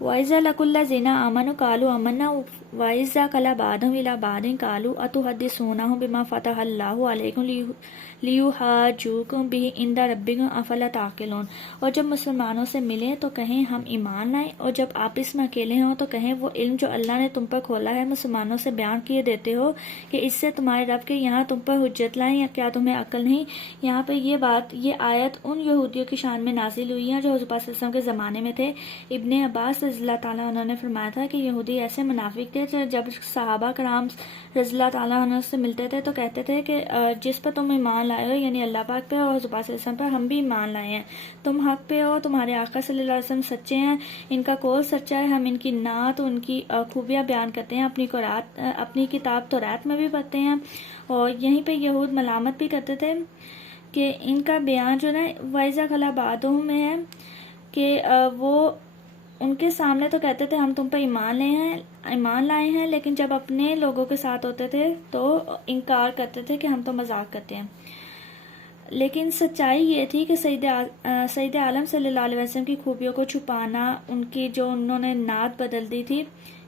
وَإِذَا لَقُوا الَّذِينَ آمَنُوا قَالُوا آمَنَّا وَإِذَا خَلَا بَعْضُهُمْ إِلَىٰ بَعْضٍ قَالُوا أَتُحَدِّثُونَهُم بِمَا فَتَحَ اللَّهُ عَلَيْكُمْ لِيُحَاجُّوكُم بِهِ عِندَ رَبِّكُمْ أَفَلَا تَعْقِلُونَ۔ اور جب مسلمانوں سے ملیں تو کہیں ہم ایمان لائیں، اور جب آپس میں اکیلے ہوں تو کہیں وہ علم جو اللہ نے تم پر کھولا ہے مسلمانوں سے بیان کیے دیتے ہو کہ اس سے تمہارے رب کے یہاں تم پر حجت لائیں، یا کیا تمہیں عقل نہیں؟ یہاں پہ یہ آیت ان یہودیوں کی شان میں نازل ہوئی ہیں جو حضور پاک صلی اللہ علیہ وسلم کے زمانے میں تھے۔ ابن عباس رضی اللہ تعالیٰ عنہ نے فرمایا تھا کہ یہودی ایسے منافق تھے جو جب صحابہ کرام رضی اللہ تعالیٰ عنہ سے ملتے تھے تو کہتے تھے کہ جس پر تم ایمان لائے ہو یعنی اللہ پاک پہ اور حضور پاک صلی اللہ علیہ وسلم پر ہم بھی ایمان لائے ہیں، تم حق پہ ہو، تمہارے آقا صلی اللہ علیہ وسلم سچے ہیں، ان کا قول سچا ہے، ہم ان کی نعت ان کی خوبیاں بیان کرتے ہیں، اپنی کتاب توریت میں بھی پڑھتے ہیں۔ اور یہیں پہ یہود ملامت بھی کرتے تھے کہ ان کا بیان جو نا وائزہ خلا بادوں میں ہے کہ وہ ان کے سامنے تو کہتے تھے ہم تم پہ ایمان لائے ہیں، لیکن جب اپنے لوگوں کے ساتھ ہوتے تھے تو انکار کرتے تھے کہ ہم تو مذاق کرتے ہیں۔ لیکن سچائی یہ تھی کہ سید عالم صلی اللہ علیہ وسلم کی خوبیوں کو چھپانا، ان کی جو انہوں نے نعت بدل دی تھی،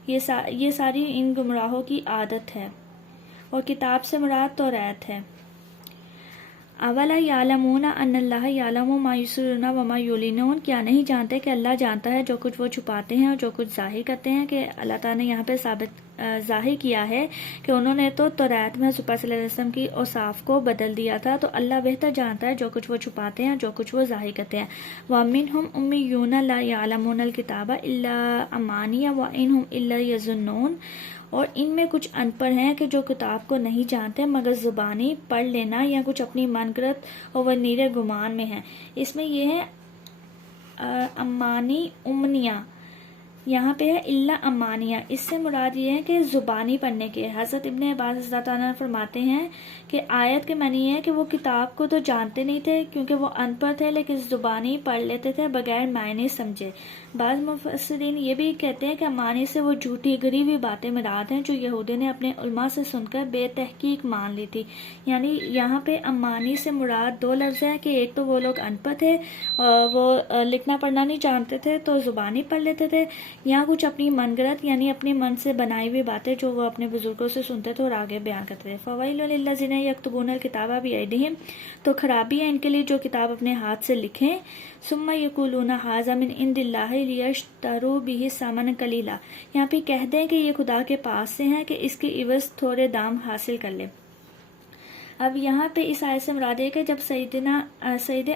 یہ ساری ان گمراہوں کی عادت ہے، اور کتاب سے مراد توریت ہے۔ اولا یعلمون ان اللہ یعلم ما یسرون وما یعلنون، کیا نہیں جانتے کہ اللہ جانتا ہے جو کچھ وہ چھپاتے ہیں اور جو کچھ ظاہر کرتے ہیں؟ کہ اللہ تعالیٰ نے یہاں پہ ظاہر کیا ہے کہ انہوں نے تو توریت میں حضور صلی اللہ علیہ وسلم کی اوصاف کو بدل دیا تھا، تو اللہ بہتر جانتا ہے جو کچھ وہ چھپاتے ہیں جو کچھ وہ ظاہر کرتے ہیں۔ وَمِنْهُمْ أُمِّيُّونَ لَا يَعْلَمُونَ الْكِتَابَ إِلَّا أَمَانِيَّ وَإِنْهُمْ إِلَّا يَظُنُّونَ، اور ان میں کچھ ان پڑھ ہیں کہ جو کتاب کو نہیں جانتے مگر زبانی پڑھ لینا یا کچھ اپنی من گھڑت اور ونیر گمان میں ہیں۔ اس میں یہ ہے امانی امنیہ، یہاں پہ ہے اللہ امانیہ، اس سے مراد یہ ہے کہ زبانی پڑھنے کے۔ حضرت ابن عباس رضی اللہ تعالیٰ فرماتے ہیں کہ آیت کے معنی یہ ہے کہ وہ کتاب کو تو جانتے نہیں تھے کیونکہ وہ ان پڑھ تھے، لیکن زبانی پڑھ لیتے تھے بغیر معنی سمجھے۔ بعض مفسرین یہ بھی کہتے ہیں کہ امانی سے وہ جھوٹی گری ہوئی باتیں مراد ہیں جو یہودی نے اپنے علماء سے سن کر بے تحقیق مان لی تھی۔ یعنی یہاں پہ امانی سے مراد دو لفظ ہیں کہ ایک تو وہ لوگ ان پڑھ تھے، وہ لکھنا پڑھنا نہیں جانتے تھے تو زبانی پڑھ لیتے تھے، یا کچھ اپنی من گھڑت یعنی اپنی من سے بنائی ہوئی باتیں جو وہ اپنے بزرگوں سے سنتے تھے اور آگے بیان کرتے تھے۔ فویل للذین یکتبون الکتاب بایدیہم، تو خرابی ہے ان کے لیے جو کتاب اپنے ہاتھ سے لکھیں، ثم یقولون ھذا من عند اللہ لیشتروا بہ ثمنا قلیلا، یہاں پہ کہہ دیں کہ یہ خدا کے پاس سے ہیں کہ اس کے عوض تھوڑے دام حاصل کر لیں۔ اب یہاں پہ اس آیت سے مراد ہے کہ جب سید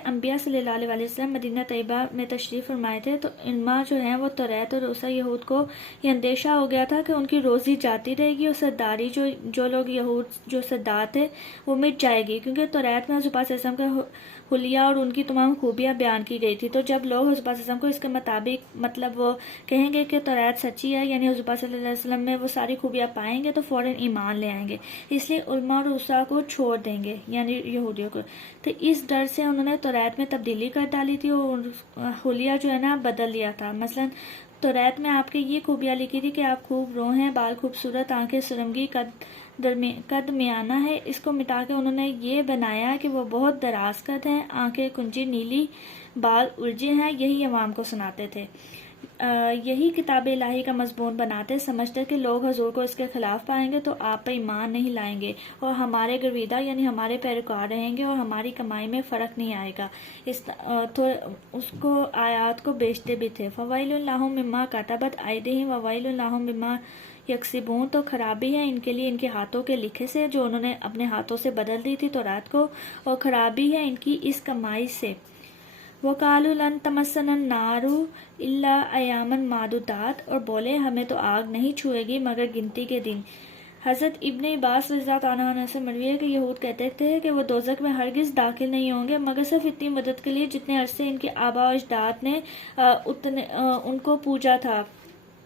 انبیاء صلی اللہ علیہ وسلم مدینہ طیبہ میں تشریف فرمائے تھے تو علماء جو ہیں وہ توریت اور روسا یہود کو یہ اندیشہ ہو گیا تھا کہ ان کی روزی جاتی رہے گی اور سرداری جو لوگ یہود جو سردار تھے وہ مٹ جائے گی، کیونکہ توریت میں حضور پاک صلی اللہ علیہ وسلم کا حلیہ اور ان کی تمام خوبیاں بیان کی گئی تھی۔ تو جب لوگ حضور پاک صلی اللہ علیہ وسلم کو اس کے مطابق مطلب وہ کہیں گے کہ توریت سچی ہے یعنی حضور پاک صلی اللہ علیہ وسلم میں وہ ساری خوبیاں پائیں گے تو فوراً ایمان لے آئیں گے، اس لیے علماء اور روسا کو چھوڑ دیں گے یعنی یہودیوں کو۔ تو اس ڈر سے انہوں نے توریت میں تبدیلی کر ڈالی تھی اور حلیہ جو ہے نا بدل لیا تھا۔ مثلا توریت میں آپ کی یہ خوبیاں لکھی تھی کہ آپ خوب رو ہیں، بال خوبصورت، آنکھیں سرمگی، قد میانہ ہے، اس کو مٹا کے انہوں نے یہ بنایا کہ وہ بہت دراز قد ہیں، آنکھیں کنجی نیلی، بال الجھے ہیں، یہی عوام کو سناتے تھے۔ یہی کتاب الہی کا مضمون بناتے، سمجھتے کہ لوگ حضور کو اس کے خلاف پائیں گے تو آپ پہ ایمان نہیں لائیں گے اور ہمارے گرویدہ یعنی ہمارے پیروکار رہیں گے اور ہماری کمائی میں فرق نہیں آئے گا، اس کو آیات کو بیچتے بھی تھے۔ فویل لہم مما کتبت ایدیہم وویل لہم مما یکسبون، تو خرابی ہے ان کے لیے ان کے ہاتھوں کے لکھے سے جو انہوں نے اپنے ہاتھوں سے بدل دی تھی توریت کو، اور خرابی ہے ان کی اس کمائی سے۔ وَقَالُوا لَن تَمَسَّنَا النَّارُ إِلَّا أَيَّامًا مَّعْدُودَاتٍ، اور بولے ہمیں تو آگ نہیں چھوئے گی مگر گنتی کے دن۔ حضرت ابن عباس رضی اللہ عنہ سے مروی ہے کہ یہود کہتے تھے کہ وہ دوزخ میں ہرگز داخل نہیں ہوں گے مگر صرف اتنی مدت کے لیے جتنے عرصے ان کے آباء و اجداد نے ان کو پوجا تھا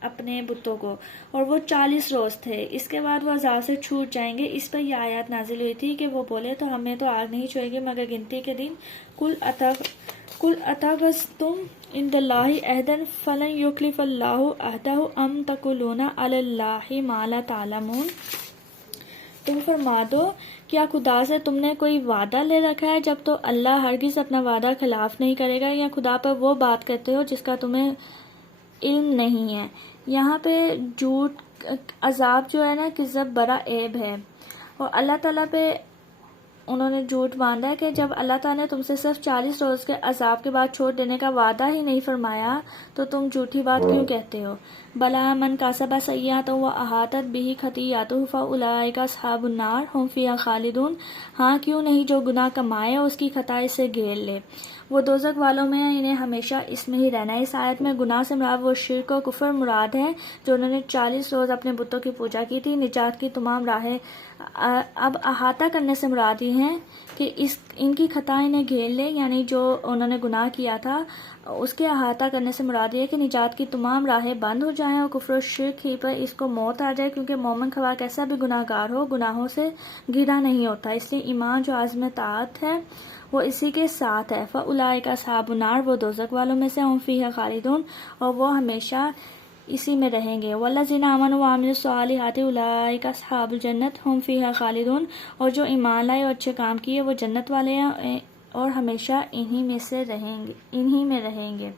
اپنے بتوں کو، اور وہ 40 روز تھے، اس کے بعد وہ عذاب سے چھوٹ جائیں گے۔ اس پر یہ آیات نازل ہوئی تھی کہ وہ بولے تو ہمیں تو آگ نہیں چھوئے گی مگر گنتی کے دن۔ قُلْ أَتَخَذْتُمْ عِندَ اللَّهِ عَهْدًا فَلَنْ يُخْلِفَ اللَّهُ عَهْدَهُ أَمْ تَقُولُونَ عَلَى اللَّهِ مَا لَا تَعْلَمُونَ، تم فرما دو کیا خدا سے تم نے کوئی وعدہ لے رکھا ہے جب تو اللہ ہرگز اپنا وعدہ خلاف نہیں کرے گا، یا خدا پر وہ بات کرتے ہو جس کا تمہیں علم نہیں ہے۔ یہاں پہ جھوٹ، عذاب جو ہے نا، کذب بڑا عیب ہے، اور اللہ تعالیٰ پہ انہوں نے جھوٹ باندھا ہے کہ جب اللہ تعالیٰ نے تم سے صرف 40 روز کے عذاب کے بعد چھوڑ دینے کا وعدہ ہی نہیں فرمایا تو تم جھوٹی بات کیوں کہتے ہو؟ بلا من کسب سیئۃ واحاطت بہ خطیئتہ فاولئک اصحاب النار ھم فیہا خالدون۔ ہاں کیوں نہیں، جو گناہ کمائے اور اس کی خطائی سے گھیر لے وہ دوزخ والوں میں ہیں، انہیں ہمیشہ اس میں ہی رہنا ہے۔ اس آیت میں گناہ سے مراد وہ شرک و کفر مراد ہے جو انہوں نے 40 روز اپنے بتوں کی پوجا کی تھی۔ نجات کی تمام راہیں اب احاطہ کرنے سے مراد یہ ہیں کہ ان کی خطا انہیں گھیر لے، یعنی جو انہوں نے گناہ کیا تھا اس کے احاطہ کرنے سے مراد یہ ہے کہ نجات کی تمام راہیں بند ہو جائیں اور کفر و شرک ہی پر اس کو موت آ جائے، کیونکہ مومن خواہ کیسا بھی گناہ گار ہو گناہوں سے گھرا نہیں ہوتا، اس لیے ایمان جو عزم طاعت ہے وہ اسی کے ساتھ ہے۔ فاولئک اصحاب النار، وہ دوزخ والوں میں سے، ہم فیہا خالدون، اور وہ ہمیشہ اسی میں رہیں گے۔ والذین آمنوا وعملوا الصالحات اولئک اصحاب الجنۃ ھم فیہا خالدون، اور جو ایمان لائے اور اچھے کام کیے وہ جنت والے ہیں اور ہمیشہ انہی میں رہیں گے۔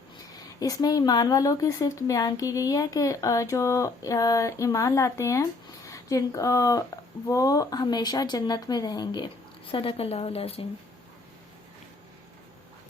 اس میں ایمان والوں کی صفت بیان کی گئی ہے کہ جو ایمان لاتے ہیں وہ ہمیشہ جنت میں رہیں گے۔ صدق اللہ العظیم۔